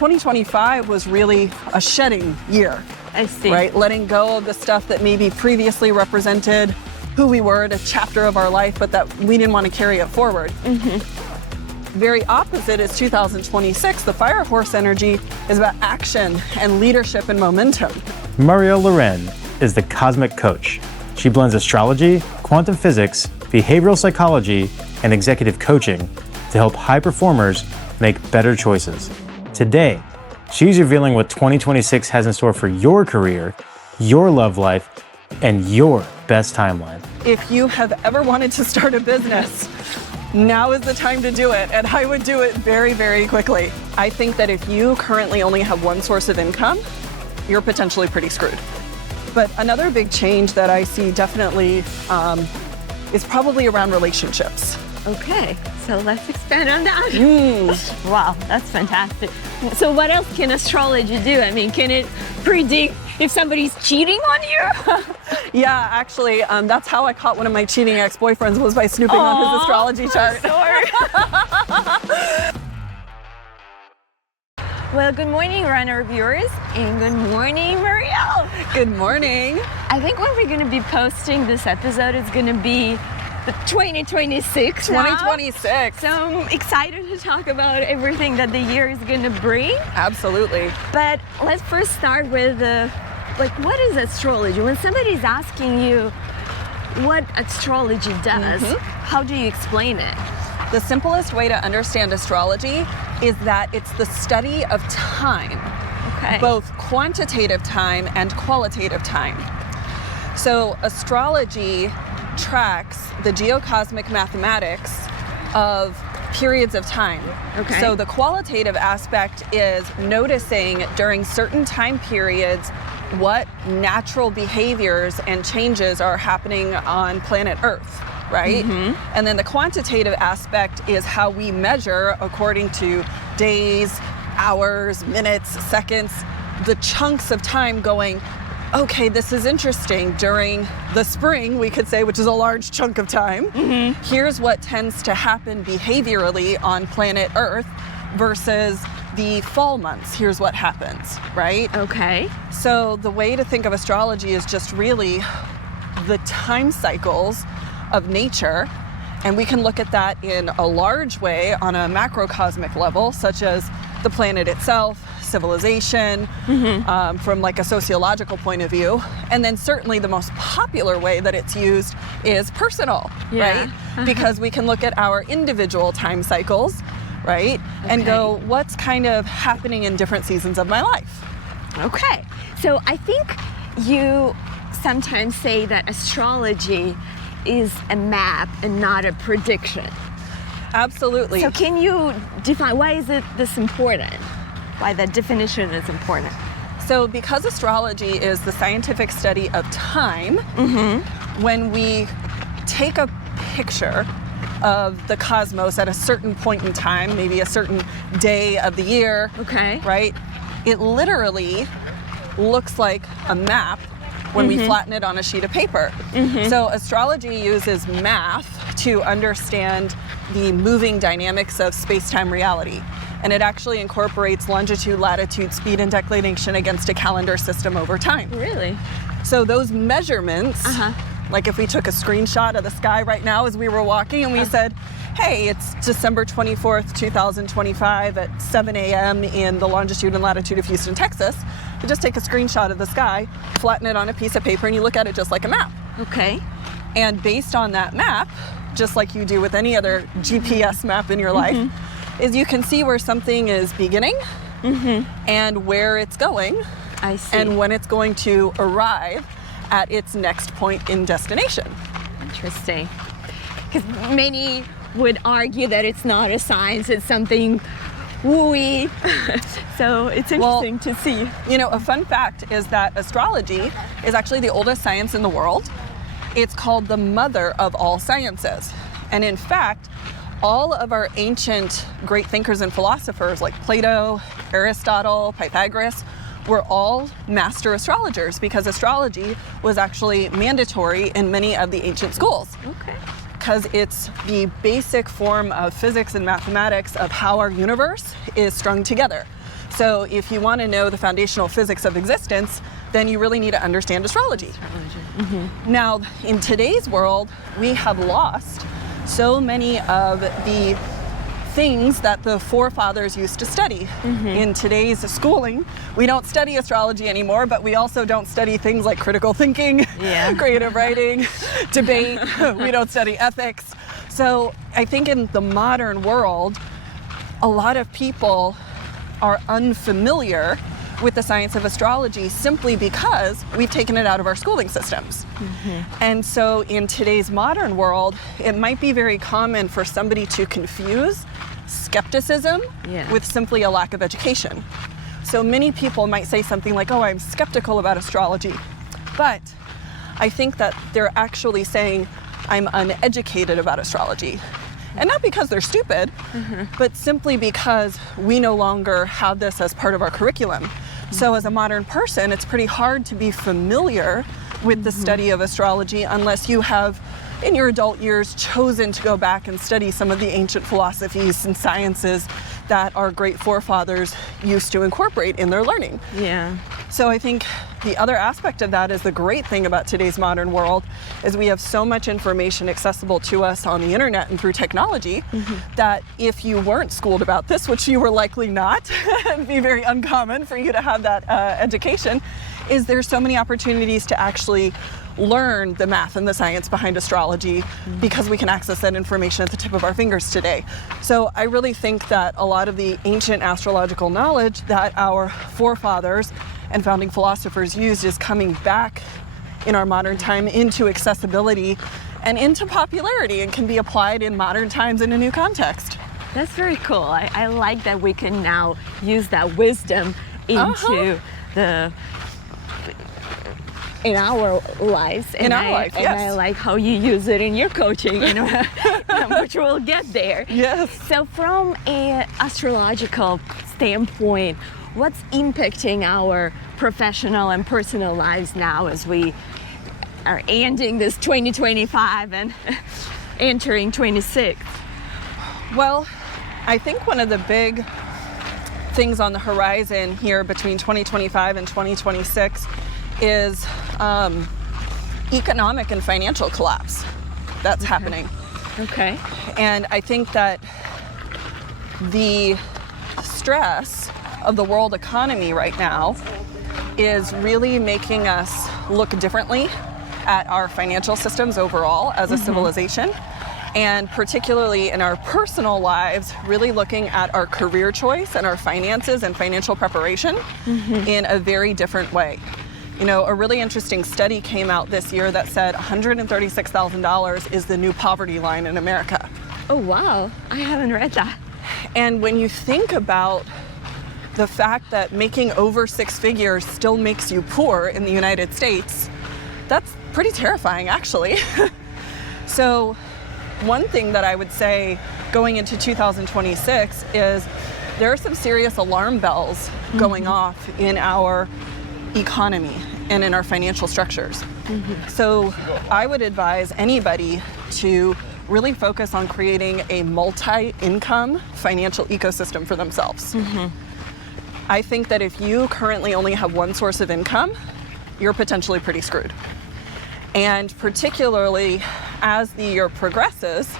2025 was really a shedding year. I see. Right? Letting go of the stuff that maybe previously represented who we were at a chapter of our life, but that we didn't want to carry it forward. Very opposite is 2026. The fire horse energy is about action and leadership and momentum. Marielle Loren is the cosmic coach. She blends astrology, quantum physics, behavioral psychology, and executive coaching to help high performers make better choices. Today, she's revealing what 2026 has in store for your career, your love life, and your best timeline. If you have ever wanted to start a business, now is the time to do it, and I would do it very, very quickly. I think that if you currently only have one source of income, you're potentially pretty screwed. But another big change that I see definitely is probably around relationships. Okay, so let's expand on that. Wow, that's fantastic. So what else can astrology do? I mean, can it predict if somebody's cheating on you? Yeah, actually, that's how I caught one of my cheating ex-boyfriends, was by snooping on his astrology chart. Well, good morning, runner viewers, and good morning, Marielle. Good morning. I think when we're going to be posting this episode, it's going to be the 2026. 2026. So I'm excited to talk about everything that the year is going to bring. Absolutely. But let's first start with what is astrology? When somebody's asking you what astrology does, how do you explain it? The simplest way to understand astrology is that it's the study of time, both quantitative time and qualitative time. So astrology tracks the geocosmic mathematics of periods of time. So the qualitative aspect is noticing during certain time periods what natural behaviors and changes are happening on planet Earth, right? And then the quantitative aspect is how we measure according to days, hours, minutes, seconds, the chunks of time going, okay, this is interesting. During the spring, we could say, which is a large chunk of time, here's what tends to happen behaviorally on planet Earth versus the fall months. Here's what happens, right? Okay. So the way to think of astrology is just really the time cycles of nature, and we can look at that in a large way on a macrocosmic level, such as the planet itself, civilization, from like a sociological point of view. And then certainly the most popular way that it's used is personal, right? Because we can look at our individual time cycles, right? And go, what's kind of happening in different seasons of my life? Okay. So I think you sometimes say that astrology is a map and not a prediction. Absolutely. So can you define, why is it this important? Why the definition is important? So because astrology is the scientific study of time, when we take a picture of the cosmos at a certain point in time, maybe a certain day of the year, right? It literally looks like a map when we flatten it on a sheet of paper. So astrology uses math to understand the moving dynamics of space-time reality. And it actually incorporates longitude, latitude, speed, and declination against a calendar system over time. Really? So those measurements, like if we took a screenshot of the sky right now as we were walking and we said, hey, it's December 24th, 2025 at 7 a.m. in the longitude and latitude of Houston, Texas, you just take a screenshot of the sky, flatten it on a piece of paper, and you look at it just like a map. Okay. And based on that map, just like you do with any other GPS map in your life, is you can see where something is beginning and where it's going. I see. And when it's going to arrive at its next point in destination. Interesting. Because many would argue that it's not a science, it's something wooey. So it's interesting to see. You know, a fun fact is that astrology is actually the oldest science in the world. It's called the mother of all sciences. And in fact, all of our ancient great thinkers and philosophers like Plato, Aristotle, Pythagoras, were all master astrologers because astrology was actually mandatory in many of the ancient schools. Okay. Because it's the basic form of physics and mathematics of how our universe is strung together. So if you want to know the foundational physics of existence, then you really need to understand astrology. Now, in today's world, we have lost so many of the things that the forefathers used to study. In today's schooling, we don't study astrology anymore, but we also don't study things like critical thinking, creative writing, debate. We don't study ethics. So I think in the modern world, a lot of people are unfamiliar with the science of astrology simply because we've taken it out of our schooling systems. And so in today's modern world, it might be very common for somebody to confuse skepticism with simply a lack of education. So many people might say something like, oh, I'm skeptical about astrology. But I think that they're actually saying, I'm uneducated about astrology. And not because they're stupid, but simply because we no longer have this as part of our curriculum. So as a modern person, it's pretty hard to be familiar with the study of astrology unless you have, in your adult years, chosen to go back and study some of the ancient philosophies and sciences that our great forefathers used to incorporate in their learning. So I think the other aspect of that is the great thing about today's modern world is we have so much information accessible to us on the internet and through technology that if you weren't schooled about this, which you were likely not, it'd be very uncommon for you to have that education, is there's so many opportunities to actually learn the math and the science behind astrology because we can access that information at the tip of our fingers today. So I really think that a lot of the ancient astrological knowledge that our forefathers and founding philosophers used is coming back in our modern time into accessibility and into popularity and can be applied in modern times in a new context. That's very cool. I like that we can now use that wisdom into in our lives. In our life, yes. And I like how you use it in your coaching, which we'll get there. Yes. So from an astrological standpoint, what's impacting our professional and personal lives now as we are ending this 2025 and entering 26? Well, I think one of the big things on the horizon here between 2025 and 2026 is economic and financial collapse that's happening. Okay. And I think that the stress of the world economy right now is really making us look differently at our financial systems overall as a civilization, and particularly in our personal lives, really looking at our career choice and our finances and financial preparation in a very different way. You know, a really interesting study came out this year that said $136,000 is the new poverty line in America. Oh, wow. I haven't read that. And when you think about the fact that making over six figures still makes you poor in the United States, that's pretty terrifying, actually. So one thing that I would say going into 2026 is there are some serious alarm bells going off in our economy and in our financial structures. So I would advise anybody to really focus on creating a multi-income financial ecosystem for themselves. I think that if you currently only have one source of income, you're potentially pretty screwed. And particularly as the year progresses,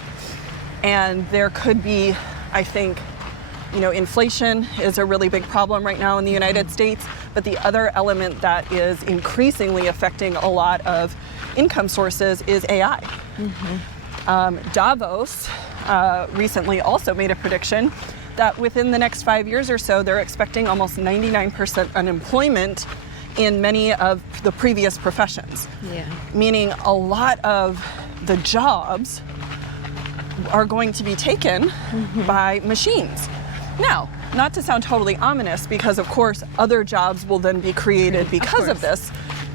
and there could be, I think, inflation is a really big problem right now in the United States, but the other element that is increasingly affecting a lot of income sources is AI. Davos recently also made a prediction that within the next 5 years or so, they're expecting almost 99% unemployment in many of the previous professions. Meaning a lot of the jobs are going to be taken by machines. Now, not to sound totally ominous, because of course other jobs will then be created because of this.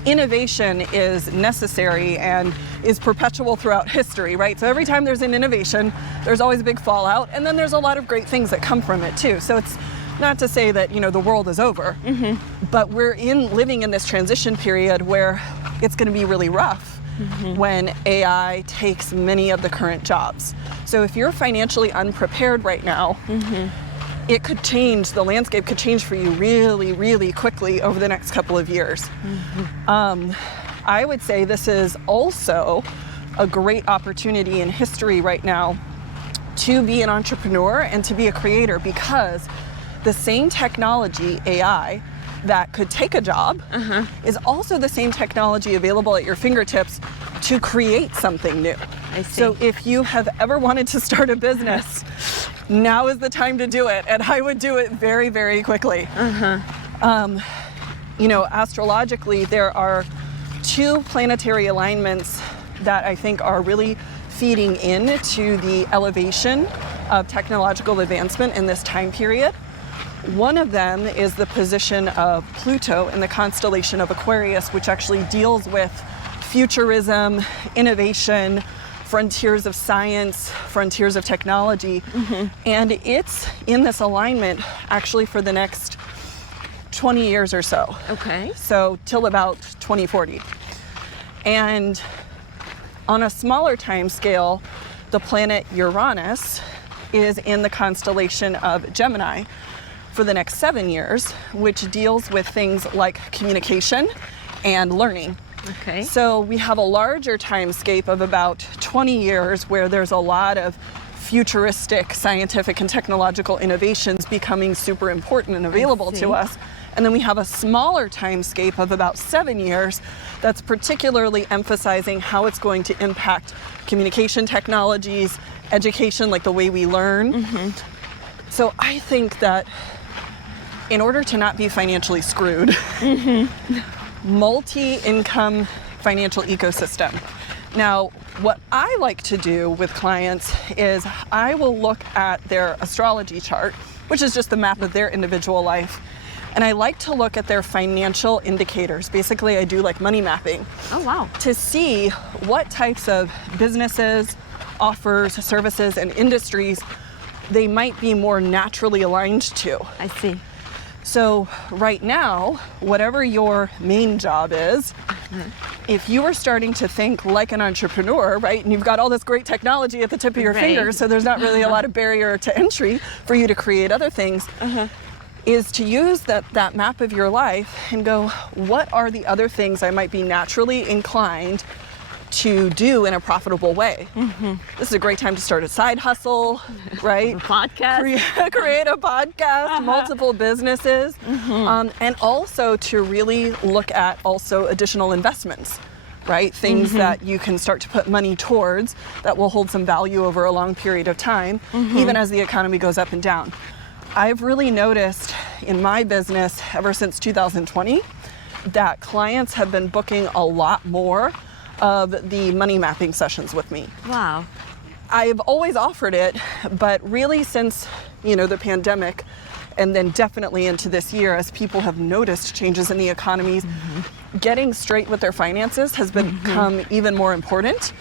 Innovation is necessary and is perpetual throughout history, right? So every time there's an innovation, there's always a big fallout, and then there's a lot of great things that come from it too. So it's not to say that, the world is over, but we're living in this transition period where it's going to be really rough when AI takes many of the current jobs. So if you're financially unprepared right now, it could change, the landscape could change for you really, really quickly over the next couple of years. I would say this is also a great opportunity in history right now to be an entrepreneur and to be a creator, because the same technology, AI, that could take a job is also the same technology available at your fingertips to create something new. I see. So if you have ever wanted to start a business, now is the time to do it, and I would do it very, very quickly. You know, astrologically, there are 2 planetary alignments that I think are really feeding into the elevation of technological advancement in this time period. One of them is the position of Pluto in the constellation of Aquarius, which actually deals with futurism, innovation, frontiers of science, frontiers of technology. And it's in this alignment actually for the next 20 years or so. Okay. So till about 2040. And on a smaller time scale, the planet Uranus is in the constellation of Gemini for the next 7 years, which deals with things like communication and learning. Okay. So we have a larger timescape of about 20 years where there's a lot of futuristic scientific and technological innovations becoming super important and available to us. And then we have a smaller timescape of about 7 years that's particularly emphasizing how it's going to impact communication technologies, education, like the way we learn. So I think that in order to not be financially screwed, multi-income financial ecosystem. Now, what I like to do with clients is I will look at their astrology chart, which is just the map of their individual life. And I like to look at their financial indicators. Basically, I do like money mapping. Oh, wow. To see what types of businesses, offers, services, and industries they might be more naturally aligned to. I see. So right now, whatever your main job is, if you are starting to think like an entrepreneur, right, and you've got all this great technology at the tip of your fingers, so there's not really a lot of barrier to entry for you to create other things, is to use that map of your life and go, what are the other things I might be naturally inclined to do in a profitable way? This is a great time to start a side hustle, right? A podcast. Create a podcast, multiple businesses, and also to really look at also additional investments, right? Things that you can start to put money towards that will hold some value over a long period of time, even as the economy goes up and down. I've really noticed in my business ever since 2020 that clients have been booking a lot more of the money mapping sessions with me. Wow. I've always offered it, but really since, the pandemic, and then definitely into this year, as people have noticed changes in the economies, getting straight with their finances has become even more important.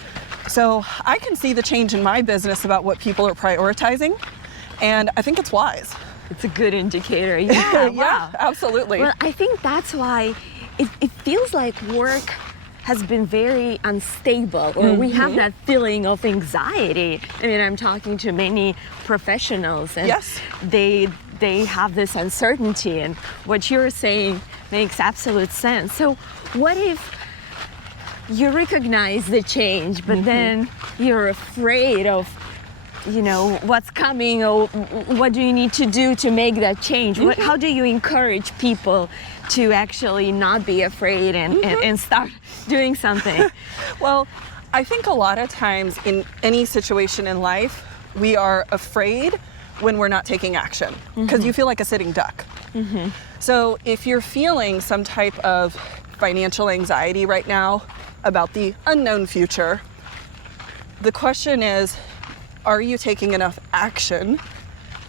So I can see the change in my business about what people are prioritizing, and I think it's wise. It's a good indicator. Yeah, Yeah, absolutely. Well, I think that's why it feels like work has been very unstable, or we have that feeling of anxiety. I mean, I'm talking to many professionals, and Yes. they have this uncertainty, and what you're saying makes absolute sense. So what if you recognize the change, but then you're afraid of what's coming, or what do you need to do to make that change? How do you encourage people to actually not be afraid and start doing something? Well, I think a lot of times in any situation in life, we are afraid when we're not taking action because you feel like a sitting duck. So if you're feeling some type of financial anxiety right now about the unknown future, the question is, are you taking enough action,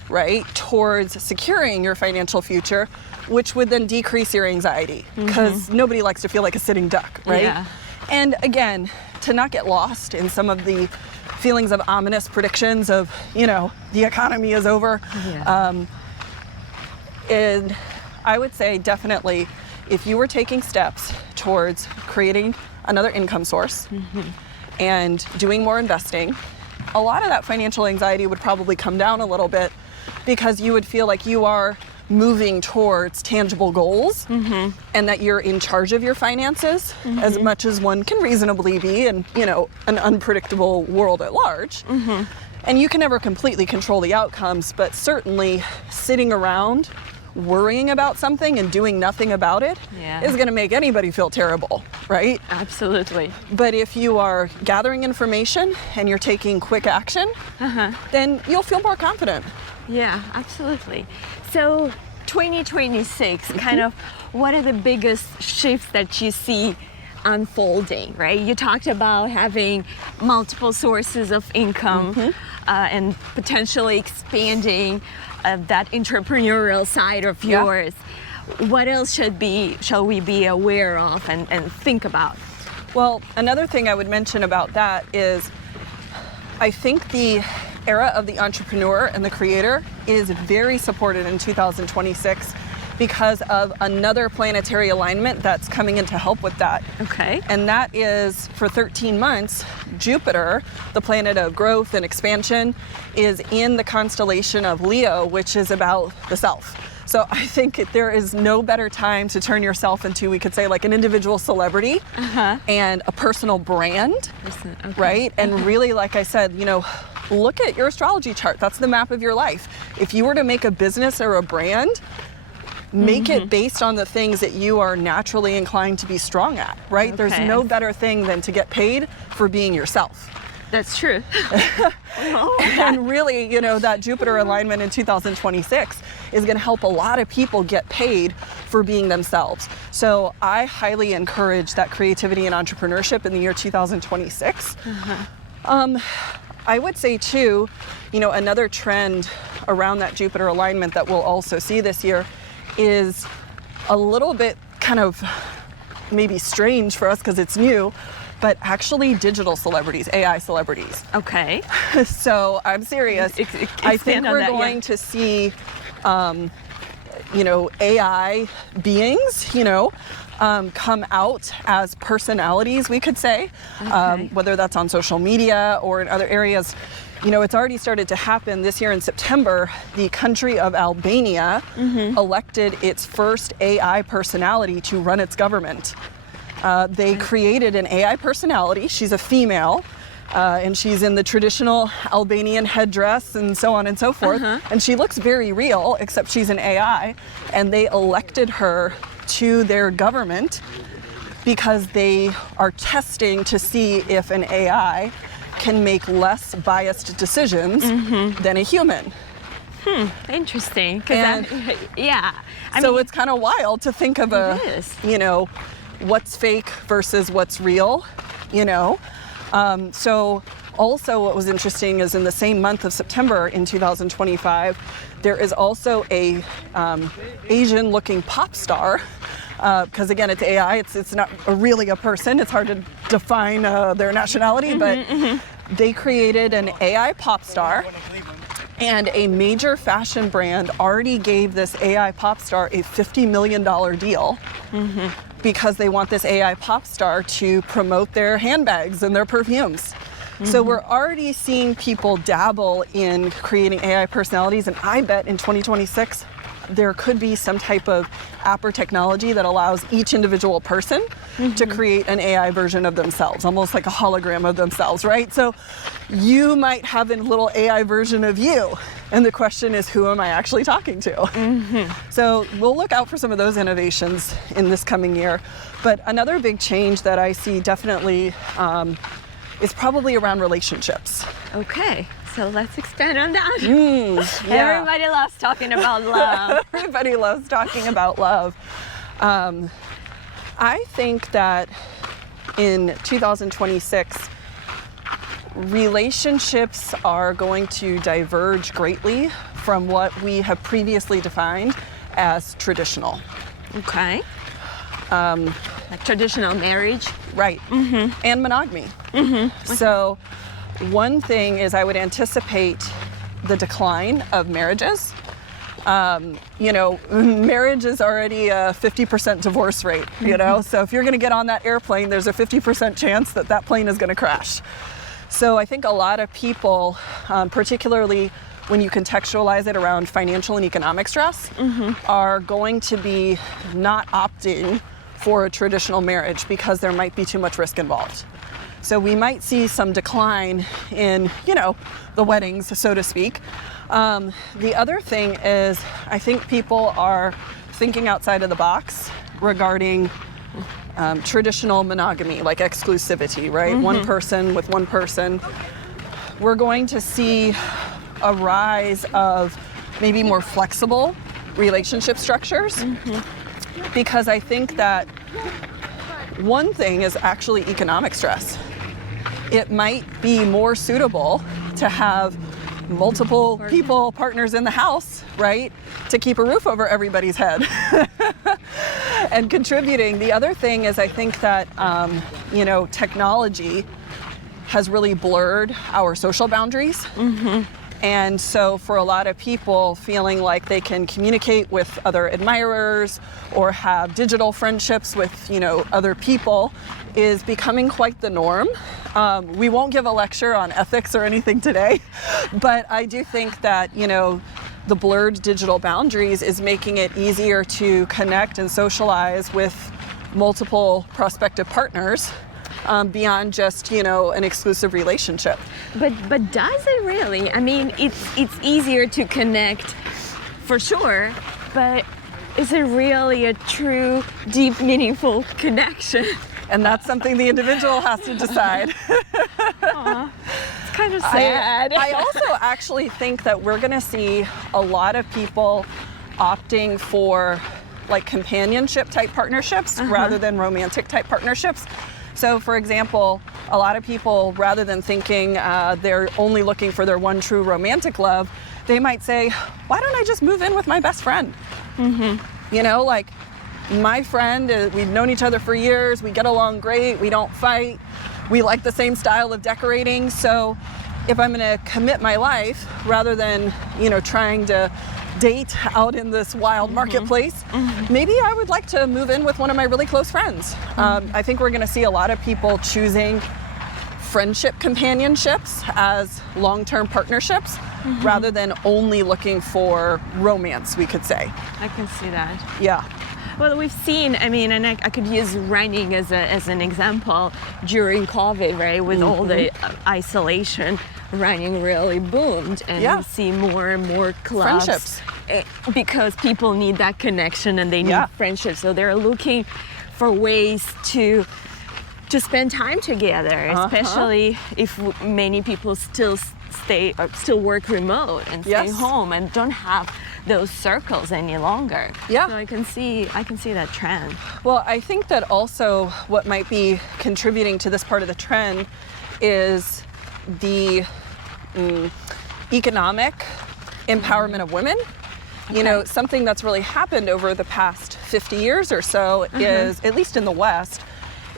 right, towards securing your financial future, which would then decrease your anxiety, because nobody likes to feel like a sitting duck, right? Yeah. And again, to not get lost in some of the feelings of ominous predictions of, the economy is over. And I would say definitely, if you were taking steps towards creating another income source and doing more investing, a lot of that financial anxiety would probably come down a little bit because you would feel like you are moving towards tangible goals and that you're in charge of your finances as much as one can reasonably be in, you know, an unpredictable world at large. And you can never completely control the outcomes, but certainly sitting around worrying about something and doing nothing about it is going to make anybody feel terrible, right? Absolutely. But if you are gathering information and you're taking quick action, then you'll feel more confident. Yeah, absolutely. So 2026, kind of what are the biggest shifts that you see unfolding, right? You talked about having multiple sources of income and potentially expanding that entrepreneurial side of yours. What else shall we be aware of and think about? Well, another thing I would mention about that is I think the era of the entrepreneur and the creator is very supported in 2026 because of another planetary alignment that's coming in to help with that. Okay. And that is for 13 months, Jupiter, the planet of growth and expansion, is in the constellation of Leo, which is about the self. So I think there is no better time to turn yourself into, we could say, like an individual celebrity and a personal brand, right? And really, like I said, you know, look at your astrology chart. That's the map of your life. If you were to make a business or a brand, make it based on the things that you are naturally inclined to be strong at, right? Okay. There's no better thing than to get paid for being yourself. That's true. And really, you know, that Jupiter alignment in 2026 is going to help a lot of people get paid for being themselves. So I highly encourage that creativity and entrepreneurship in the year 2026. I would say too, you know, another trend around that Jupiter alignment that we'll also see this year is a little bit kind of maybe strange for us because it's new, but actually digital celebrities, AI celebrities. Okay. So I'm serious. I think we're going to see, you know, AI beings, you know, come out as personalities, we could say, whether that's on social media or in other areas. You know, it's already started to happen this year in September. The country of Albania elected its first AI personality to run its government. They created an AI personality. She's a female, and she's in the traditional Albanian headdress and so on and so forth. And she looks very real, except she's an AI. And they elected her to their government because they are testing to see if an AI can make less biased decisions than a human. Interesting. And I so mean, it's kind of wild to think of you know, what's fake versus what's real, you know. So also what was interesting is in the same month of September in 2025, there is also a Asian looking pop star, because again, it's AI, it's not really a person, it's hard to define their nationality, but they created an AI pop star, and a major fashion brand already gave this AI pop star a $50 million deal because they want this AI pop star to promote their handbags and their perfumes. So we're already seeing people dabble in creating AI personalities, and I bet in 2026 there could be some type of app or technology that allows each individual person to create an AI version of themselves, almost like a hologram of themselves, right? So you might have a little AI version of you, and the question is, who am I actually talking to? So we'll look out for some of those innovations in this coming year. But another big change that I see definitely is probably around relationships. okay. So let's expand on that. Yeah. Everybody loves talking about love. Everybody loves talking about love. I think that in 2026, relationships are going to diverge greatly from what we have previously defined as traditional. Okay. Like traditional marriage. Right. And monogamy. So one thing is I would anticipate the decline of marriages. You know, marriage is already a 50% divorce rate, you know? So if you're gonna get on that airplane, there's a 50% chance that that plane is gonna crash. So I think a lot of people, particularly when you contextualize it around financial and economic stress, are going to be not opting for a traditional marriage because there might be too much risk involved. So we might see some decline in, the weddings, so to speak. The other thing is, I think people are thinking outside of the box regarding traditional monogamy, like exclusivity, right? One person with one person. We're going to see a rise of maybe more flexible relationship structures, because I think that one thing is actually economic stress. It might be more suitable to have multiple people, partners in the house, right, to keep a roof over everybody's head and contributing. The other thing is, I think that, technology has really blurred our social boundaries. And so for a lot of people, feeling like they can communicate with other admirers or have digital friendships with, other people is becoming quite the norm. We won't give a lecture on ethics or anything today, but I do think that, the blurred digital boundaries is making it easier to connect and socialize with multiple prospective partners beyond just, an exclusive relationship. But does it really? I mean, it's easier to connect for sure, but is it really a true, deep, meaningful connection? And that's something the individual has to decide. It's kind of sad. I also actually think that we're going to see a lot of people opting for like companionship type partnerships rather than romantic type partnerships. So for example, a lot of people, rather than thinking they're only looking for their one true romantic love, they might say, why don't I just move in with my best friend? Like my friend, we've known each other for years, we get along great, we don't fight, we like the same style of decorating. So if I'm gonna commit my life, rather than, trying to date out in this wild marketplace, maybe I would like to move in with one of my really close friends. I think we're gonna see a lot of people choosing friendship companionships as long-term partnerships rather than only looking for romance, we could say. I can see that. Yeah. Well, we've seen, and I could use running as an example during COVID, right? With all the isolation, running really boomed, and we see more and more clubs. Friendships. Because people need that connection and they need friendships. So they're looking for ways to spend time together, especially if many people still work remote and stay home and don't have those circles any longer. Yeah. So I can see that trend. Well, I think that also what might be contributing to this part of the trend is the economic empowerment of women. Something that's really happened over the past 50 years or so is, at least in the West,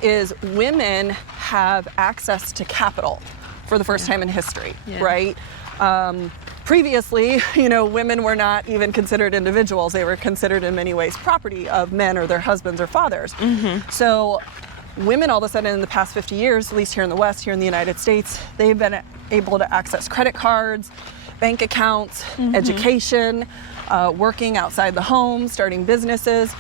is women have access to capital for the first time in history, right? Previously, women were not even considered individuals. They were considered in many ways property of men or their husbands or fathers. So women all of a sudden in the past 50 years, at least here in the West, here in the United States, they've been able to access credit cards, bank accounts, education, working outside the home, starting businesses.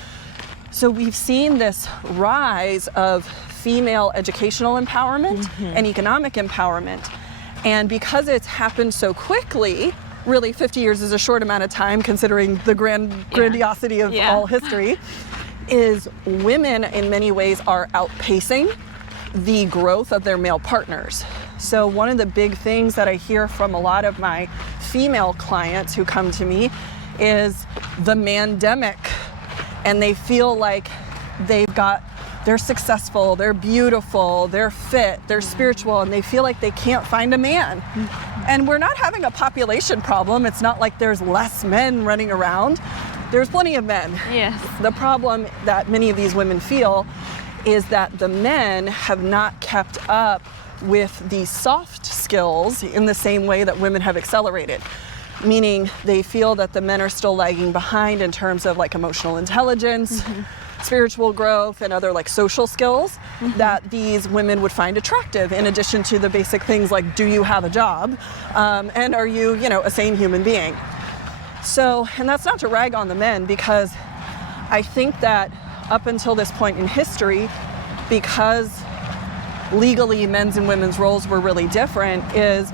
So we've seen this rise of female educational empowerment and economic empowerment. And because it's happened so quickly, really 50 years is a short amount of time considering the grandiosity of all history, is women in many ways are outpacing the growth of their male partners. So one of the big things that I hear from a lot of my female clients who come to me is the mandemic, and they feel like they're successful, they're beautiful, they're fit, they're spiritual, and they feel like they can't find a man. And we're not having a population problem. It's not like there's less men running around. There's plenty of men. Yes. The problem that many of these women feel is that the men have not kept up with the soft skills in the same way that women have accelerated. Meaning they feel that the men are still lagging behind in terms of like emotional intelligence, spiritual growth, and other like social skills. that these women would find attractive, in addition to the basic things like, do you have a job? And are you, a sane human being? So, and that's not to rag on the men, because I think that up until this point in history, because legally men's and women's roles were really different, is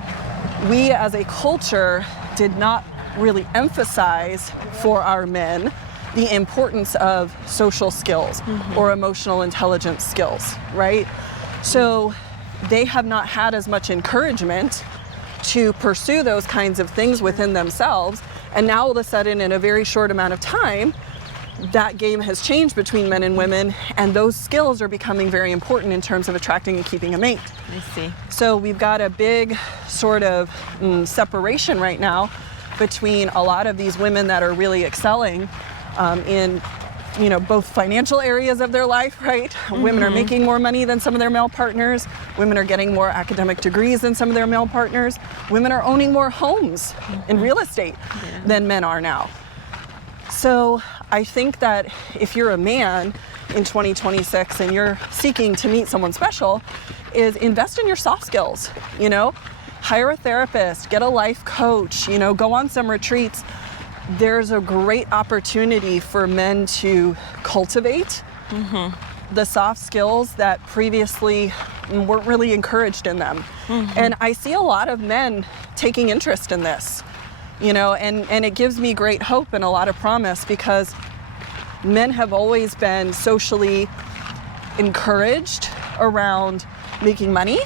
we as a culture did not really emphasize for our men the importance of social skills or emotional intelligence skills, right? So they have not had as much encouragement to pursue those kinds of things within themselves. And now all of a sudden, in a very short amount of time, that game has changed between men and women, and those skills are becoming very important in terms of attracting and keeping a mate. I see. So we've got a big sort of separation right now between a lot of these women that are really excelling in both financial areas of their life, right? Women are making more money than some of their male partners. Women are getting more academic degrees than some of their male partners. Women are owning more homes in real estate than men are now. So I think that if you're a man in 2026 and you're seeking to meet someone special, is invest in your soft skills, hire a therapist, get a life coach, go on some retreats. There's a great opportunity for men to cultivate the soft skills that previously weren't really encouraged in them. And I see a lot of men taking interest in this, and it gives me great hope and a lot of promise, because men have always been socially encouraged around making money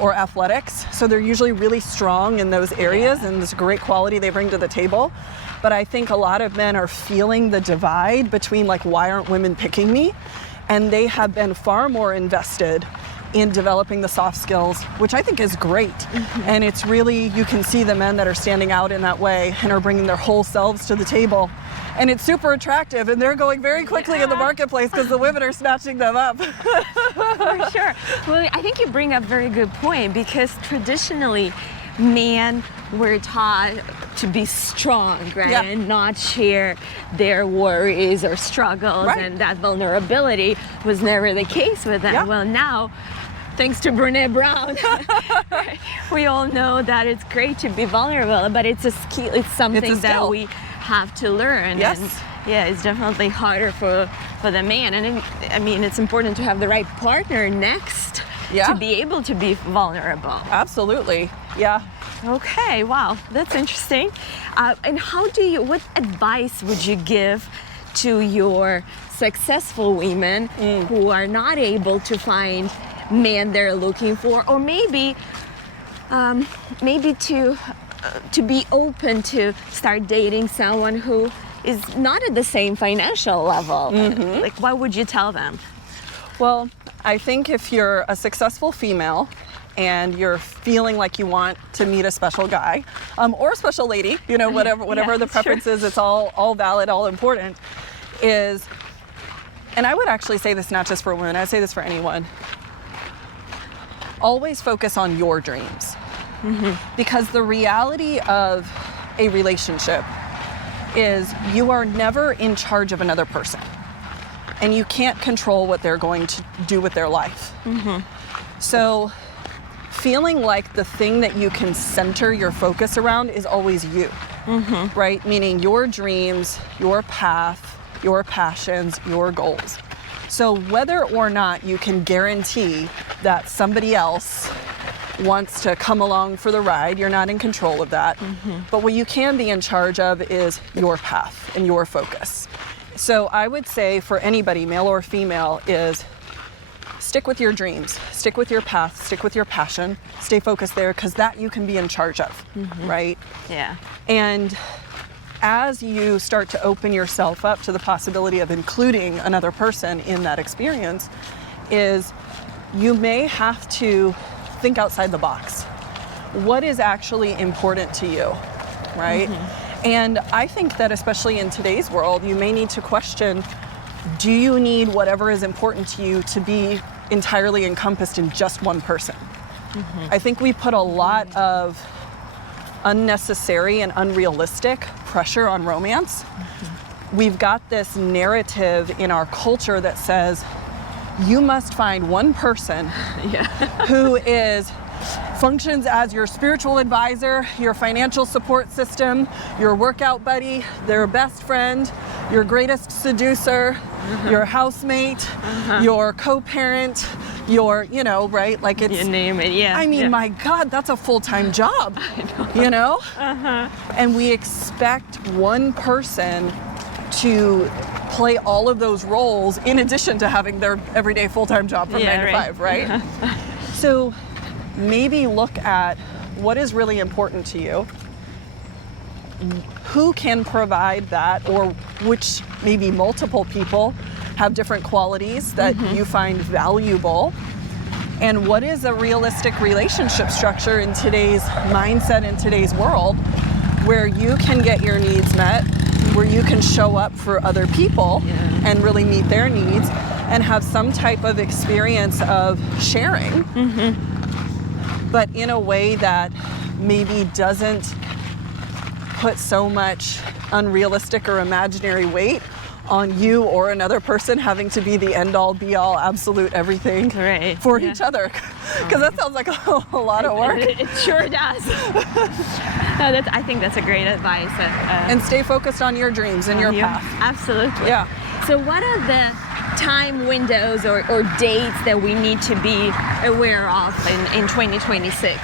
or athletics. So they're usually really strong in those areas, and there's a great quality they bring to the table. But I think a lot of men are feeling the divide between, like, why aren't women picking me? And they have been far more invested in developing the soft skills, which I think is great. And it's really, you can see the men that are standing out in that way and are bringing their whole selves to the table. And it's super attractive, and they're going very quickly in the marketplace because the women are snatching them up. For sure. Well, I think you bring up a very good point, because traditionally men were taught to be strong, right? Yeah. And not share their worries or struggles, Right. and that vulnerability was never the case with them. Yeah. Well, now, thanks to Brene Brown, we all know that it's great to be vulnerable, but it's a skill. It's something that skill. we have to learn. Yes. And yeah, it's definitely harder for the man. And it's important to have the right partner next to be able to be vulnerable. Absolutely. Yeah. Okay, wow, that's interesting. And what advice would you give to your successful women who are not able to find men they're looking for, or maybe to be open to start dating someone who is not at the same financial level? Like, what would you tell them? Well, I think if you're a successful female and you're feeling like you want to meet a special guy, or a special lady, whatever the preference is, it's all valid, all important, and I would actually say this not just for women, I'd say this for anyone, always focus on your dreams. Because the reality of a relationship is you are never in charge of another person, and you can't control what they're going to do with their life. So feeling like the thing that you can center your focus around is always you, right? Meaning your dreams, your path, your passions, your goals. So whether or not you can guarantee that somebody else wants to come along for the ride, you're not in control of that. But what you can be in charge of is your path and your focus. So I would say for anybody, male or female, is stick with your dreams, stick with your path, stick with your passion, stay focused there, because that you can be in charge of, right? Yeah. And as you start to open yourself up to the possibility of including another person in that experience, is you may have to think outside the box. What is actually important to you, right? And I think that especially in today's world, you may need to question, do you need whatever is important to you to be entirely encompassed in just one person? I think we put a lot of unnecessary and unrealistic pressure on romance. We've got this narrative in our culture that says you must find one person who functions as your spiritual advisor, your financial support system, your workout buddy, their best friend, your greatest seducer, your housemate, your co-parent, your, right? Like it's, you name it, I mean, my God, that's a full-time job, And we expect one person to play all of those roles in addition to having their everyday full-time job from 9 to 5, right? So maybe look at what is really important to you, who can provide that, or which maybe multiple people have different qualities that you find valuable, and what is a realistic relationship structure in today's mindset, in today's world, where you can get your needs met, where you can show up for other people and really meet their needs and have some type of experience of sharing, but in a way that maybe doesn't put so much unrealistic or imaginary weight on you or another person having to be the end-all, be-all, absolute everything for each other. Because that sounds like a lot of work. It sure does. No, I think that's a great advice. And stay focused on your dreams and your path. Absolutely. Yeah. So what are the time windows or dates that we need to be aware of in 2026?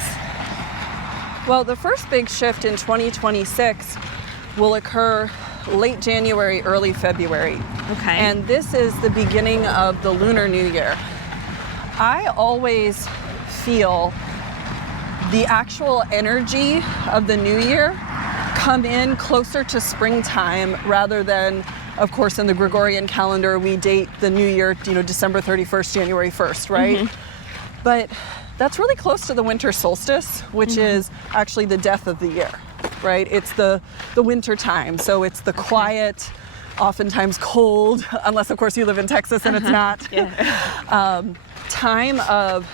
Well, the first big shift in 2026 will occur late January, early February. Okay. And this is the beginning of the Lunar New Year. I always feel the actual energy of the new year come in closer to springtime rather than, of course, in the Gregorian calendar, we date the new year, December 31st, January 1st, right? But that's really close to the winter solstice, which is actually the death of the year, right? It's the winter time. So it's the quiet, oftentimes cold, unless of course you live in Texas and it's not, time of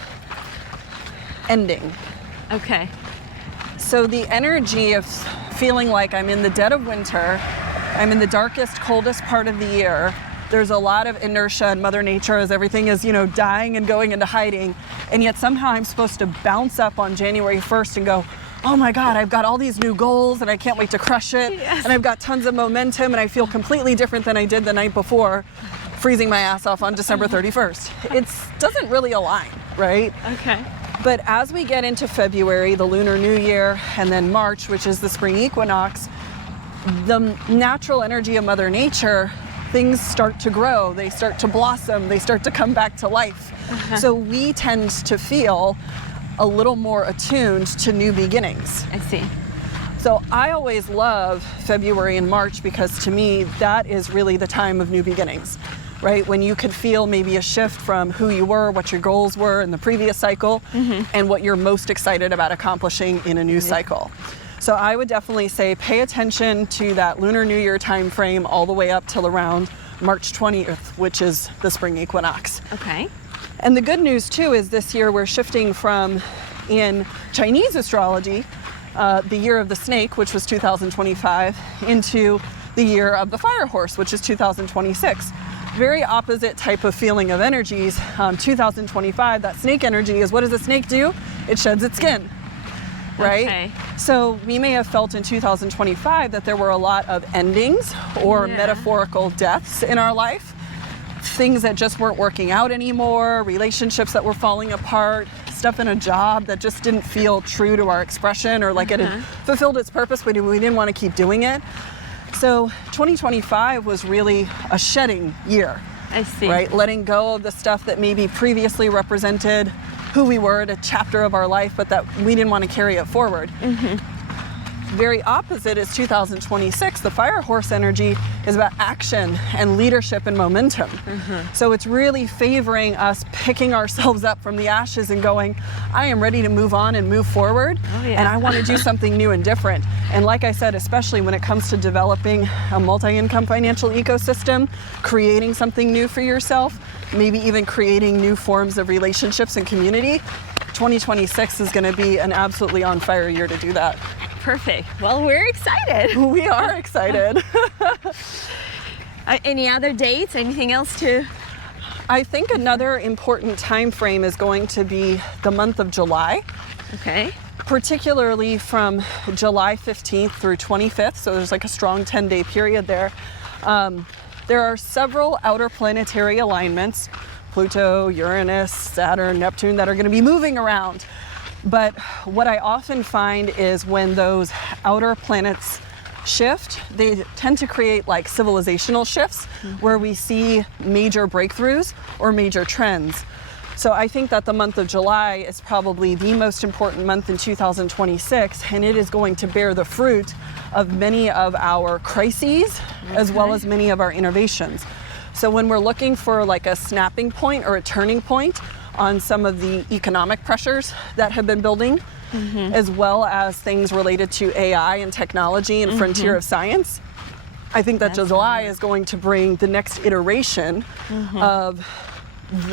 ending. Okay. So the energy of feeling like I'm in the dead of winter, I'm in the darkest, coldest part of the year. There's a lot of inertia in Mother Nature as everything is, dying and going into hiding. And yet somehow I'm supposed to bounce up on January 1st and go, oh my God, I've got all these new goals and I can't wait to crush it. Yes. And I've got tons of momentum and I feel completely different than I did the night before, freezing my ass off on December 31st. It doesn't really align, right? Okay. But as we get into February, the Lunar New Year, and then March, which is the spring equinox, the natural energy of Mother Nature, things start to grow, they start to blossom, they start to come back to life. So we tend to feel a little more attuned to new beginnings. I see. So I always love February and March because to me, that is really the time of new beginnings, right? When you could feel maybe a shift from who you were, what your goals were in the previous cycle, and what you're most excited about accomplishing in a new cycle. So I would definitely say pay attention to that Lunar New Year time frame all the way up till around March 20th, which is the spring equinox. Okay. And the good news too is this year we're shifting from, in Chinese astrology, the year of the snake, which was 2025, into the year of the fire horse, which is 2026. Very opposite type of feeling of energies. 2025, that snake energy is, what does a snake do? It sheds its skin, right? Okay. So we may have felt in 2025 that there were a lot of endings or metaphorical deaths in our life. Things that just weren't working out anymore, relationships that were falling apart, stuff in a job that just didn't feel true to our expression or like it had fulfilled its purpose, but we didn't want to keep doing it. So 2025 was really a shedding year. I see. Right? Letting go of the stuff that maybe previously represented who we were at a chapter of our life, but that we didn't want to carry it forward. Very opposite is 2026. The fire horse energy is about action and leadership and momentum. So it's really favoring us picking ourselves up from the ashes and going, I am ready to move on and move forward. And I want to do something new and different. And like I said, especially when it comes to developing a multi-income financial ecosystem, creating something new for yourself, maybe even creating new forms of relationships and community, 2026 is going to be an absolutely on fire year to do that. Perfect. Well, we're excited. We are excited. Any other dates? Anything else to I think another important time frame is going to be the month of July. Okay. Particularly from July 15th through 25th, so there's like a strong 10-day period there. There are several outer planetary alignments, Pluto, Uranus, Saturn, Neptune, that are going to be moving around. But what I often find is when those outer planets shift, they tend to create like civilizational shifts where we see major breakthroughs or major trends. So I think that the month of July is probably the most important month in 2026, and it is going to bear the fruit of many of our crises as well as many of our innovations. So when we're looking for like a snapping point or a turning point on some of the economic pressures that have been building, as well as things related to AI and technology and frontier of science, I think that July is going to bring the next iteration of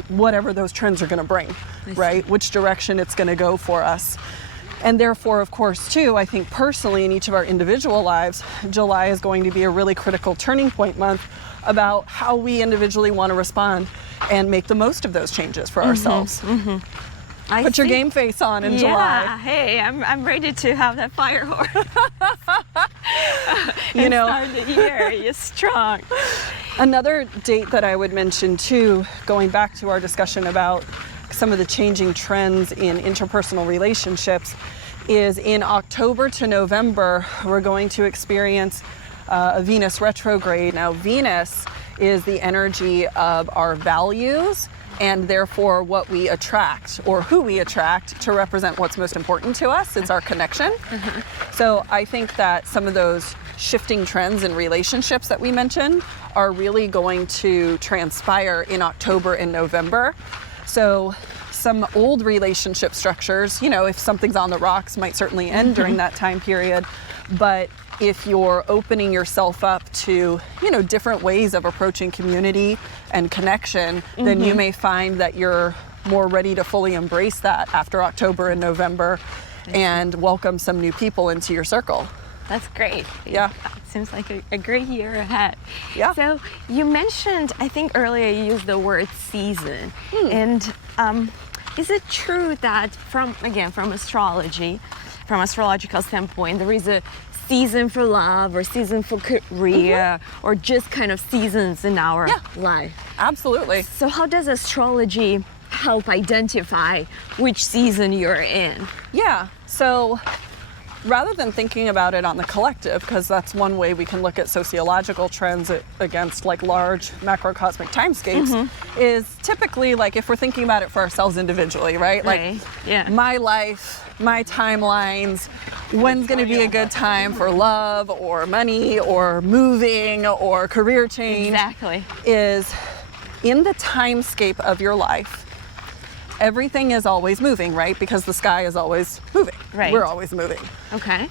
whatever those trends are going to bring, right? Which direction it's going to go for us. And therefore, of course, too, I think personally in each of our individual lives, July is going to be a really critical turning point month about how we individually want to respond and make the most of those changes for ourselves. Put your game face on in July. Yeah, hey, I'm ready to have that fire horse. You know, start the year, you're strong. Another date that I would mention too, going back to our discussion about some of the changing trends in interpersonal relationships, is in October to November, we're going to experience a Venus retrograde. Now, Venus is the energy of our values and therefore what we attract or who we attract to represent what's most important to us. It's our connection. So I think that some of those shifting trends in relationships that we mentioned are really going to transpire in October and November. So some old relationship structures, you know, if something's on the rocks, might certainly end during that time period. But if you're opening yourself up to, you know, different ways of approaching community and connection, then you may find that you're more ready to fully embrace that after October and November and welcome some new people into your circle. That's great. Yeah. It seems like a great year ahead. Yeah. So you mentioned, I think earlier you used the word season. And is it true that from astrology, from astrological standpoint, there is a season for love or season for career or just kind of seasons in our life? Absolutely. So how does astrology help identify which season you're in? Yeah. So rather than thinking about it on the collective, because that's one way we can look at sociological trends against like large macrocosmic timescapes, is typically like if we're thinking about it for ourselves individually, right? Like my life, my timelines, when's going to be a good time for love or money or moving or career change. Exactly. Is in the timescape of your life. Everything is always moving, right? Because the sky is always moving. Right. We're always moving. Okay.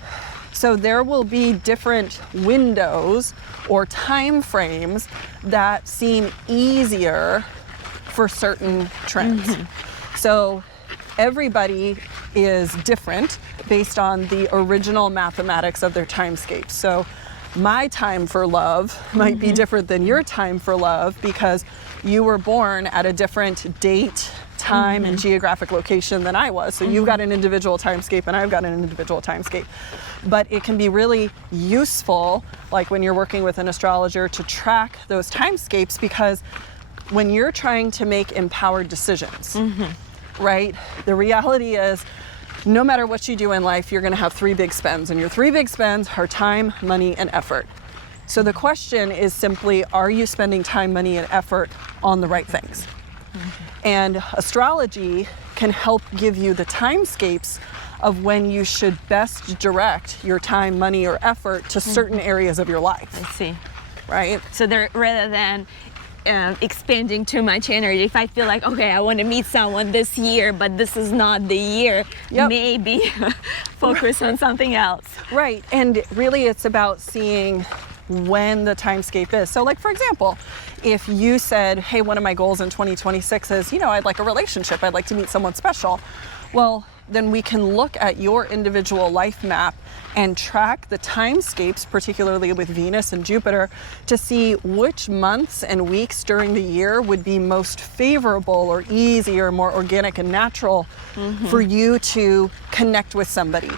So there will be different windows or time frames that seem easier for certain trends. So everybody is different based on the original mathematics of their timescapes. So my time for love might be different than your time for love because you were born at a different date, time, and geographic location than I was. So you've got an individual timescape and I've got an individual timescape. But it can be really useful, like when you're working with an astrologer, to track those timescapes, because when you're trying to make empowered decisions, right, the reality is no matter what you do in life, you're going to have three big spends, and your three big spends are time, money, and effort. So the question is simply, are you spending time, money, and effort on the right things? And astrology can help give you the timescapes of when you should best direct your time, money, or effort to certain areas of your life. I see. Right? So there, rather than expending too much energy, if I feel like, okay, I want to meet someone this year, but this is not the year, maybe focus on something else. Right. And really it's about seeing when the timescape is. So like, for example, if you said, hey, one of my goals in 2026 is, you know, I'd like a relationship, I'd like to meet someone special. Well, then we can look at your individual life map and track the timescapes, particularly with Venus and Jupiter, to see which months and weeks during the year would be most favorable or easy or more organic and natural for you to connect with somebody.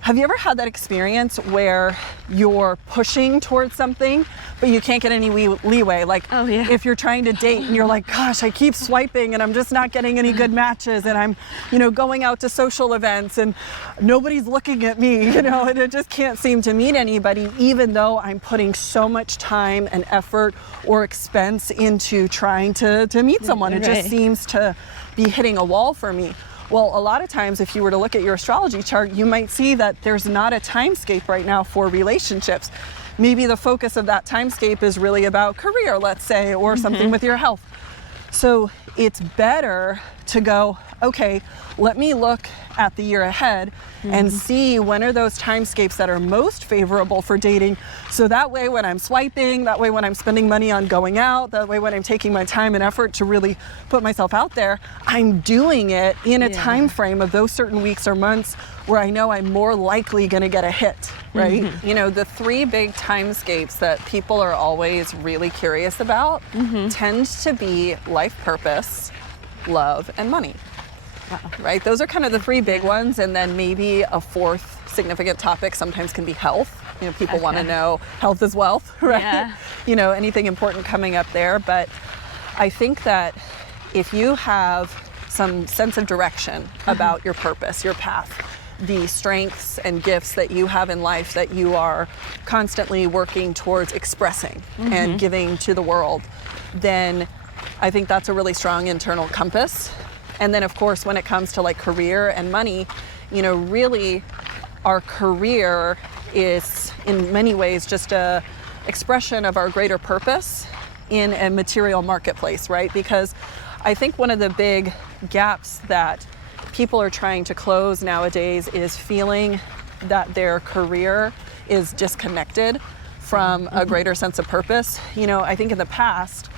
Have you ever had that experience where you're pushing towards something, but you can't get any leeway? Like, Oh, yeah. if you're trying to date and you're like, gosh, I keep swiping and I'm just not getting any good matches, and I'm, going out to social events and nobody's looking at me, and I just can't seem to meet anybody, even though I'm putting so much time and effort or expense into trying to meet someone. It just Right. seems to be hitting a wall for me. Well, a lot of times, if you were to look at your astrology chart, you might see that there's not a timescape right now for relationships. Maybe the focus of that timescape is really about career, let's say, or something with your health. So it's better to go, okay, let me look at the year ahead and see when are those timescapes that are most favorable for dating. So that way when I'm swiping, that way when I'm spending money on going out, that way when I'm taking my time and effort to really put myself out there, I'm doing it in a time frame of those certain weeks or months where I know I'm more likely going to get a hit, right? The three big timescapes that people are always really curious about tend to be life purpose, love, and money. Right? Those are kind of the three big ones, and then maybe a fourth significant topic sometimes can be health. People want to know health is wealth, right? Yeah. Anything important coming up there. But I think that if you have some sense of direction about your purpose, your path, the strengths and gifts that you have in life that you are constantly working towards expressing and giving to the world, then I think that's a really strong internal compass. And then, of course, when it comes to like career and money, really our career is in many ways just a expression of our greater purpose in a material marketplace, right? Because I think one of the big gaps that people are trying to close nowadays is feeling that their career is disconnected from a greater sense of purpose. I think in the past,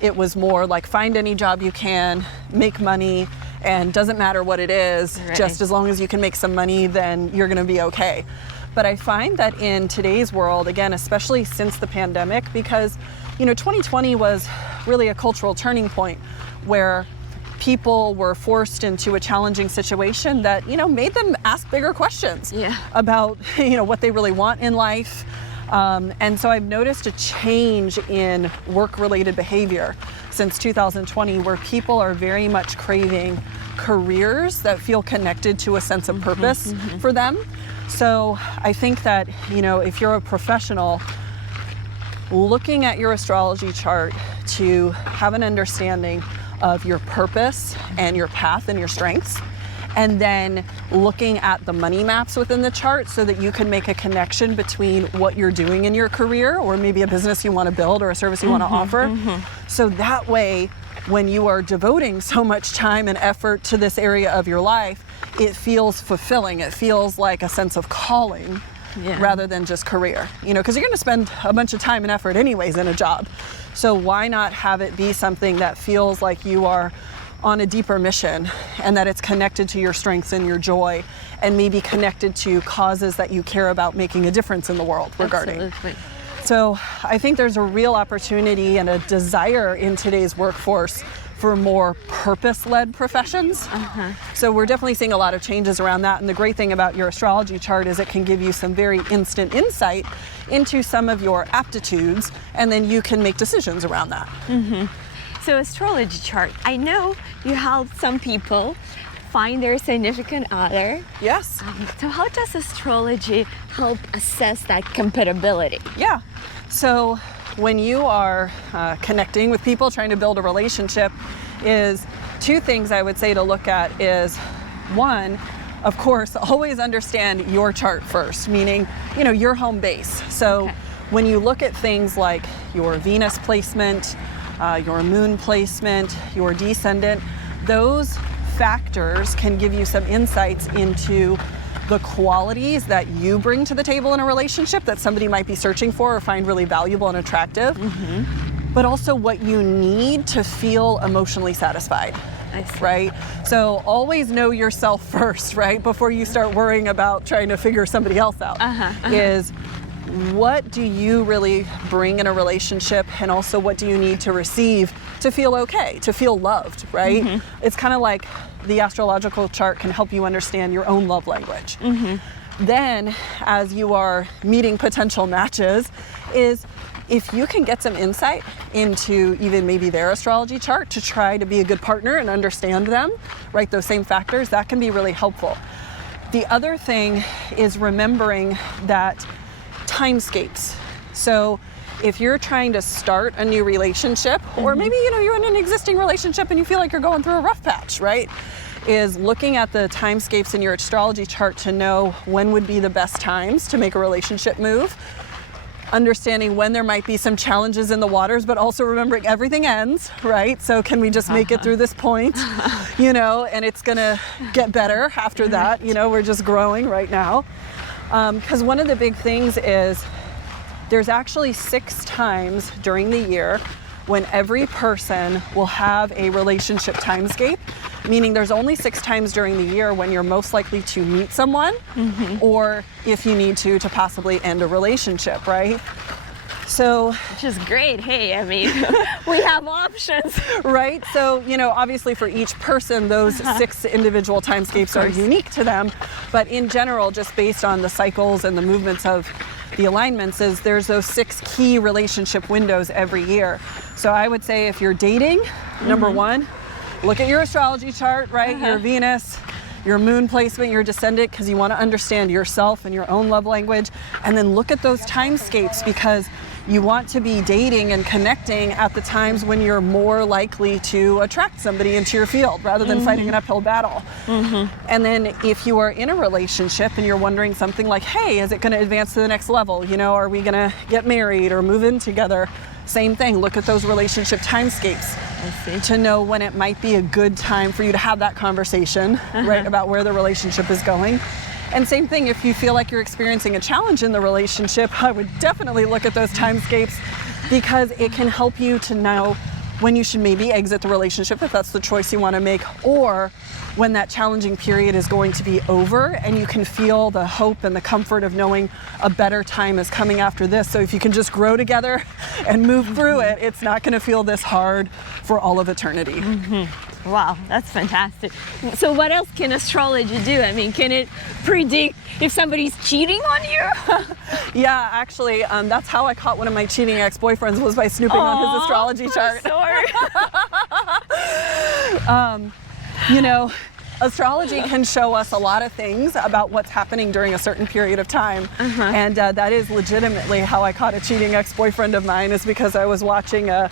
it was more like find any job you can, make money, and doesn't matter what it is, just as long as you can make some money, then you're going to be okay. But I find that in today's world, again, especially since the pandemic, because 2020 was really a cultural turning point where people were forced into a challenging situation that made them ask bigger questions about what they really want in life. And so I've noticed a change in work-related behavior since 2020, where people are very much craving careers that feel connected to a sense of purpose for them. So I think that, if you're a professional, looking at your astrology chart to have an understanding of your purpose and your path and your strengths, and then looking at the money maps within the chart so that you can make a connection between what you're doing in your career, or maybe a business you want to build or a service you want to offer. So that way, when you are devoting so much time and effort to this area of your life, it feels fulfilling. It feels like a sense of calling rather than just career, because you're going to spend a bunch of time and effort anyways in a job. So why not have it be something that feels like you are on a deeper mission, and that it's connected to your strengths and your joy, and maybe connected to causes that you care about making a difference in the world regarding. Absolutely. So I think there's a real opportunity and a desire in today's workforce for more purpose-led professions. So we're definitely seeing a lot of changes around that. And the great thing about your astrology chart is it can give you some very instant insight into some of your aptitudes, and then you can make decisions around that. So astrology chart, I know you help some people find their significant other. Yes. So how does astrology help assess that compatibility? Yeah. So when you are connecting with people, trying to build a relationship, is two things I would say to look at is, one, of course, always understand your chart first, meaning, your home base. So when you look at things like your Venus placement, your moon placement, your descendant, those factors can give you some insights into the qualities that you bring to the table in a relationship that somebody might be searching for or find really valuable and attractive, but also what you need to feel emotionally satisfied. I see. right? So always know yourself first, right? Before you start worrying about trying to figure somebody else out. Is what do you really bring in a relationship, and also what do you need to receive to feel okay, to feel loved, right? It's kind of like the astrological chart can help you understand your own love language. Then, as you are meeting potential matches, is if you can get some insight into even maybe their astrology chart to try to be a good partner and understand them, right? Those same factors, that can be really helpful. The other thing is remembering that timescapes. So if you're trying to start a new relationship, or maybe you're in an existing relationship and you feel like you're going through a rough patch, right? Is looking at the timescapes in your astrology chart to know when would be the best times to make a relationship move. Understanding when there might be some challenges in the waters, but also remembering everything ends, right? So can we just make it through this point, and it's gonna get better after that. We're just growing right now. Because one of the big things is there's actually 6 times during the year when every person will have a relationship timescape, meaning there's only 6 times during the year when you're most likely to meet someone, or if you need to possibly end a relationship, right? So, which is great. Hey, I mean, we have options. Right? So, obviously for each person, those 6 individual timescapes are unique to them. But in general, just based on the cycles and the movements of the alignments, there's those 6 key relationship windows every year. So I would say if you're dating, number 1, look at your astrology chart, right? Your Venus, your moon placement, your descendant, because you want to understand yourself and your own love language. And then look at those timescapes, because you want to be dating and connecting at the times when you're more likely to attract somebody into your field rather than fighting an uphill battle. And then if you are in a relationship and you're wondering something like, hey, is it going to advance to the next level? Are we going to get married or move in together? Same thing, look at those relationship timescapes to know when it might be a good time for you to have that conversation, right, about where the relationship is going. And same thing, if you feel like you're experiencing a challenge in the relationship, I would definitely look at those timescapes, because it can help you to know when you should maybe exit the relationship if that's the choice you want to make, or when that challenging period is going to be over and you can feel the hope and the comfort of knowing a better time is coming after this. So if you can just grow together and move through it, it's not going to feel this hard for all of eternity. Wow, that's fantastic. So what else can astrology do? I mean, can it predict if somebody's cheating on you? Yeah, actually, that's how I caught one of my cheating ex-boyfriends, was by snooping on his astrology chart. Sorry. Astrology can show us a lot of things about what's happening during a certain period of time. And that is legitimately how I caught a cheating ex-boyfriend of mine, is because I was watching a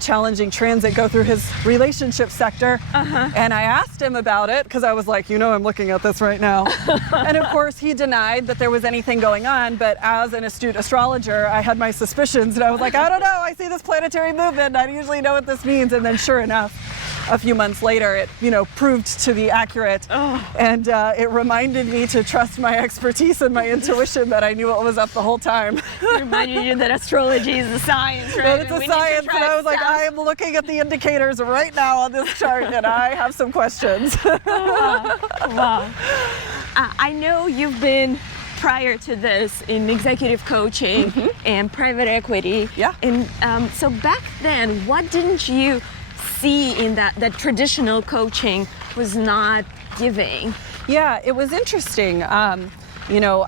challenging transit go through his relationship sector. And I asked him about it, because I was like, I'm looking at this right now. And of course he denied that there was anything going on, but as an astute astrologer, I had my suspicions, and I was like, I don't know, I see this planetary movement, I usually know what this means. And then sure enough, a few months later, it proved to be accurate, and it reminded me to trust my expertise and my intuition, that I knew what was up the whole time. It reminded you that astrology is a science, right? But it's a science, and I was like, I am looking at the indicators right now on this chart, and I have some questions. Wow. I know you've been, prior to this, in executive coaching and private equity. Yeah. And so back then, what didn't you see in that traditional coaching was not giving? Yeah, it was interesting. I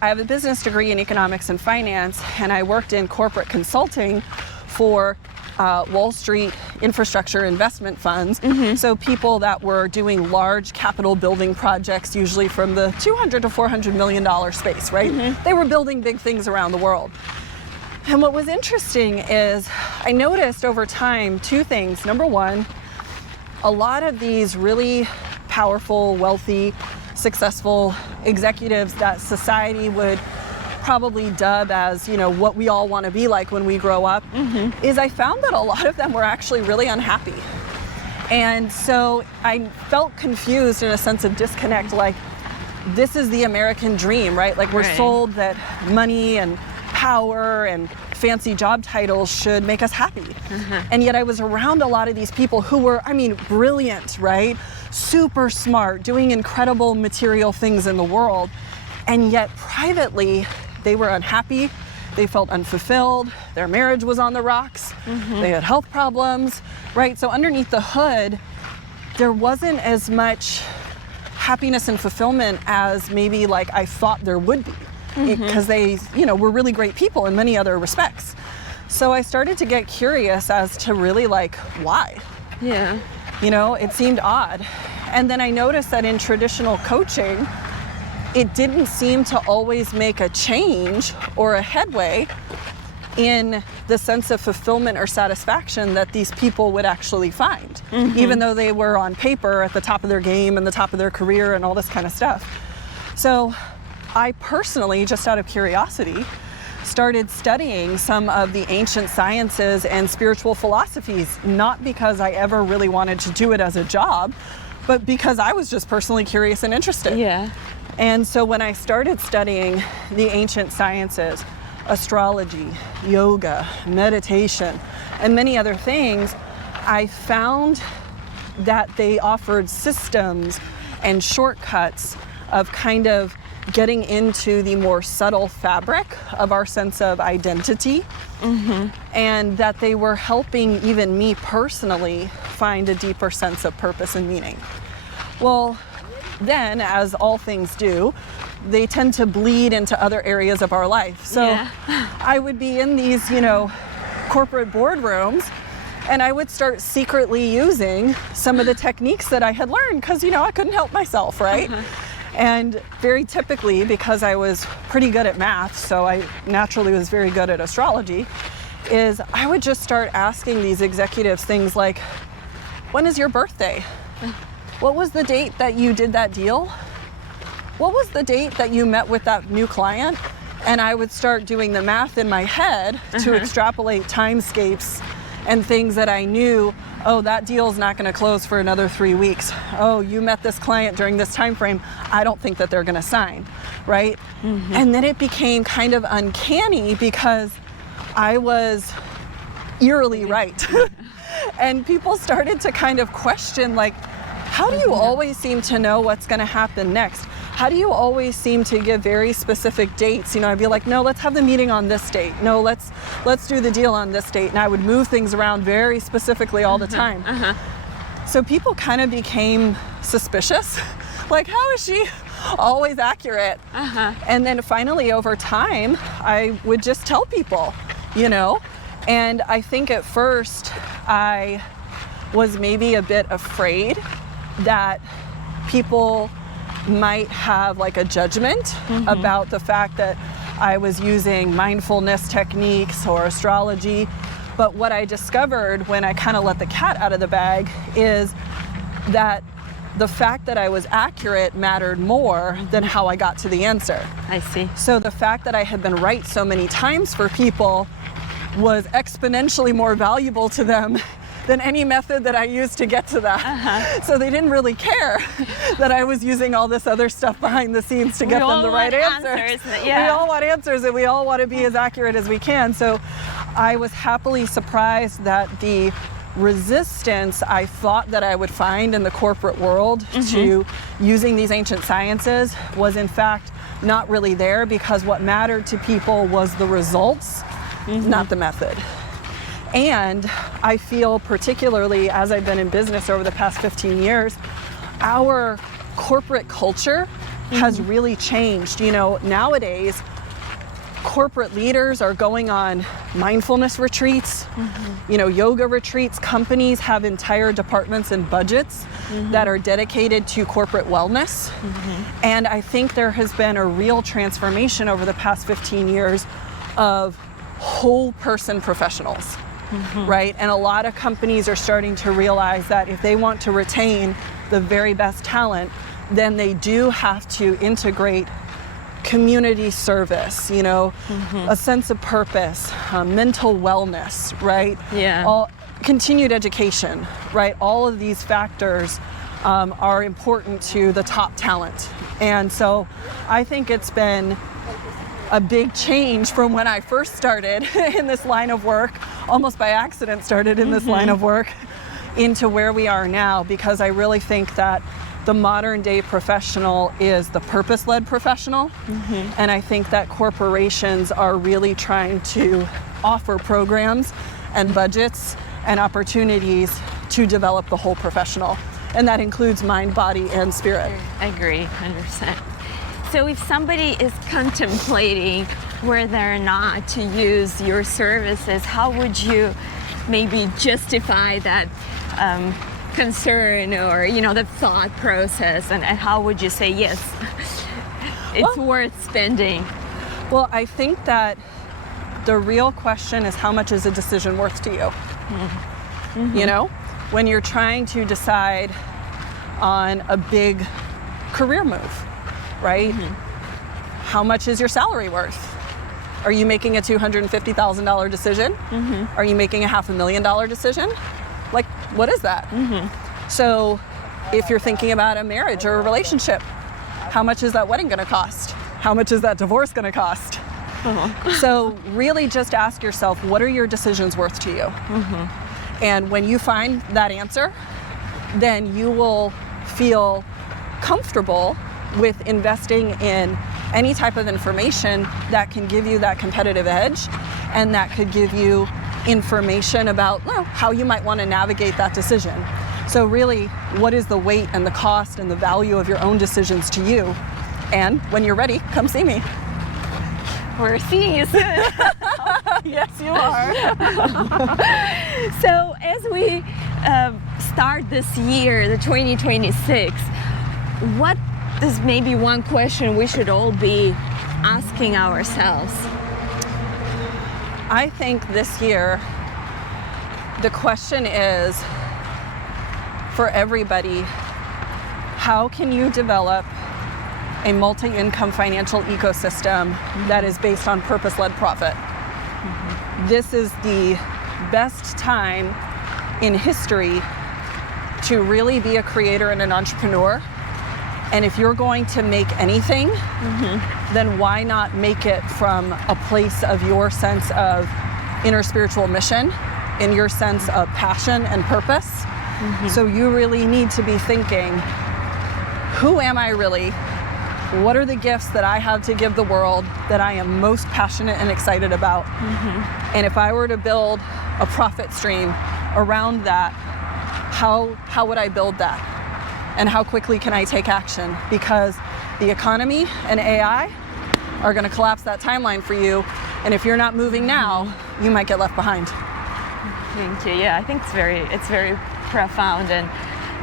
have a business degree in economics and finance, and I worked in corporate consulting for Wall Street infrastructure investment funds. So people that were doing large capital building projects, usually from the $200 to $400 million space, right? They were building big things around the world. And what was interesting is I noticed over time 2 things. Number 1, a lot of these really powerful, wealthy, successful executives that society would probably dub as, what we all want to be like when we grow up, is I found that a lot of them were actually really unhappy. And so I felt confused, in a sense of disconnect, like, this is the American dream, right? Like, we're sold that money and power and fancy job titles should make us happy. And yet I was around a lot of these people who were, I mean, brilliant, right? Super smart, doing incredible material things in the world. And yet privately, they were unhappy. They felt unfulfilled. Their marriage was on the rocks. They had health problems, right? So underneath the hood, there wasn't as much happiness and fulfillment as maybe like I thought there would be, because they, you know, were really great people in many other respects. So I started to get curious as to really like why. Yeah. You know, it seemed odd. And then I noticed that in traditional coaching, it didn't seem to always make a change or a headway in the sense of fulfillment or satisfaction that these people would actually find, even though they were on paper at the top of their game and the top of their career and all this kind of stuff. So I personally, just out of curiosity, started studying some of the ancient sciences and spiritual philosophies, not because I ever really wanted to do it as a job, but because I was just personally curious and interested. Yeah. And so when I started studying the ancient sciences, astrology, yoga, meditation, and many other things, I found that they offered systems and shortcuts of kind of getting into the more subtle fabric of our sense of identity, and that they were helping even me personally find a deeper sense of purpose and meaning. Well, then, as all things do, they tend to bleed into other areas of our life. So I would be in these, you know, corporate boardrooms, and I would start secretly using some of the techniques that I had learned because, you know, I couldn't help myself, right? And very typically, because I was pretty good at math, so I naturally was very good at astrology, is I would just start asking these executives things like, when is your birthday? What was the date that you did that deal? What was the date that you met with that new client? And I would start doing the math in my head to extrapolate timescapes and things that I knew, oh, that deal's not gonna close for another 3 weeks. Oh, you met this client during this time frame. I don't think that they're gonna sign, right? And then it became kind of uncanny because I was eerily right. And people started to kind of question, like, how do you always seem to know what's gonna happen next? How do you always seem to give very specific dates? You know, I'd be like, no, let's have the meeting on this date. No, let's do the deal on this date. And I would move things around very specifically all the time. So people kind of became suspicious. Like, how is she always accurate? And then finally over time, I would just tell people, you know, and I think at first I was maybe a bit afraid that people might have like a judgment about the fact that I was using mindfulness techniques or astrology. But what I discovered when I kind of let the cat out of the bag is that the fact that I was accurate mattered more than how I got to the answer. I see. So the fact that I had been right so many times for people was exponentially more valuable to them than any method that I used to get to that. So they didn't really care that I was using all this other stuff behind the scenes to get them the right answer. We all want answers and we all want to be as accurate as we can. So I was happily surprised that the resistance I thought that I would find in the corporate world to using these ancient sciences was in fact not really there, because what mattered to people was the results, not the method. And I feel particularly as I've been in business over the past 15 years, our corporate culture has really changed. You know, nowadays, corporate leaders are going on mindfulness retreats, you know, yoga retreats. Companies have entire departments and budgets that are dedicated to corporate wellness. And I think there has been a real transformation over the past 15 years of whole person professionals. Right? And a lot of companies are starting to realize that if they want to retain the very best talent, then they do have to integrate community service, you know, a sense of purpose, mental wellness, right? All continued education, right? All of these factors are important to the top talent. And so I think it's been a big change from when I first started in this line of work, almost by accident started in this line of work, into where we are now, because I really think that the modern day professional is the purpose-led professional. And I think that corporations are really trying to offer programs and budgets and opportunities to develop the whole professional. And that includes mind, body, and spirit. I agree, 100%. So if somebody is contemplating whether or not to use your services, how would you maybe justify that concern, or the thought process, and how would you say yes, it's worth spending? Well, I think that the real question is, how much is a decision worth to you? When you're trying to decide on a big career move, right? How much is your salary worth? Are you making a $250,000 decision? Are you making a $500,000 decision? Like, what is that? So if you're thinking about a marriage or a relationship, how much is that wedding gonna cost? How much is that divorce gonna cost? So really just ask yourself, what are your decisions worth to you? And when you find that answer, then you will feel comfortable with investing in any type of information that can give you that competitive edge, and that could give you information about how you might want to navigate that decision. So really, what is the weight and the cost and the value of your own decisions to you? And when you're ready, come see me. We're seeing you soon. Yes, you are. So as we start this year, the 2026, what is maybe one question we should all be asking ourselves? I think this year, the question is, for everybody, how can you develop a multi-income financial ecosystem that is based on purpose-led profit? This is the best time in history to really be a creator and an entrepreneur. And if you're going to make anything, then why not make it from a place of your sense of inner spiritual mission, in your sense of passion and purpose? So you really need to be thinking, who am I really? What are the gifts that I have to give the world that I am most passionate and excited about? And if I were to build a profit stream around that, how would I build that? And how quickly can I take action? Because the economy and AI are going to collapse that timeline for you. And if you're not moving now, you might get left behind. Thank you. Yeah, I think it's very profound, and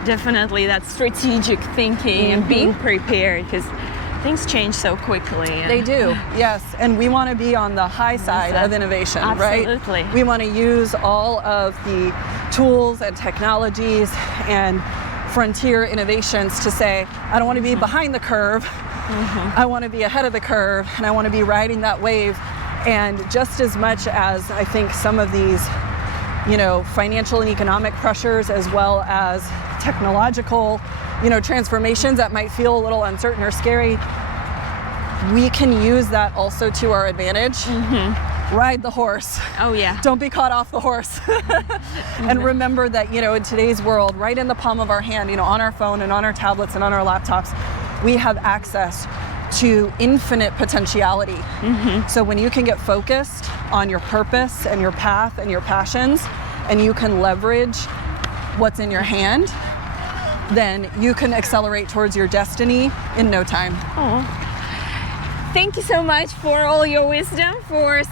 definitely that strategic thinking and being prepared, because things change so quickly. They do, yes. And we want to be on the high side of innovation, right? Absolutely. We want to use all of the tools and technologies and frontier innovations to say, I don't want to be behind the curve. I want to be ahead of the curve, and I want to be riding that wave. And just as much as I think some of these, financial and economic pressures, as well as technological, transformations that might feel a little uncertain or scary, we can use that also to our advantage. Ride the horse. Oh yeah. Don't be caught off the horse. And remember that, in today's world, right in the palm of our hand, on our phone and on our tablets and on our laptops, we have access to infinite potentiality. So when you can get focused on your purpose and your path and your passions, and you can leverage what's in your hand, then you can accelerate towards your destiny in no time. Thank you so much for all your wisdom, for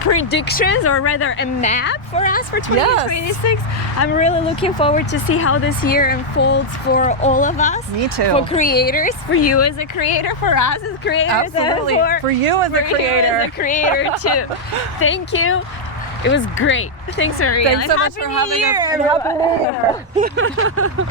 predictions, or rather a map for us for 2026. Yes. I'm really looking forward to see how this year unfolds for all of us. Me too. For creators, for you as a creator, for us as creators. Absolutely. For you as a creator. You as a creator too. Thank you. It was great. Thanks, Maria. Thanks so much for having us. Happy New Year.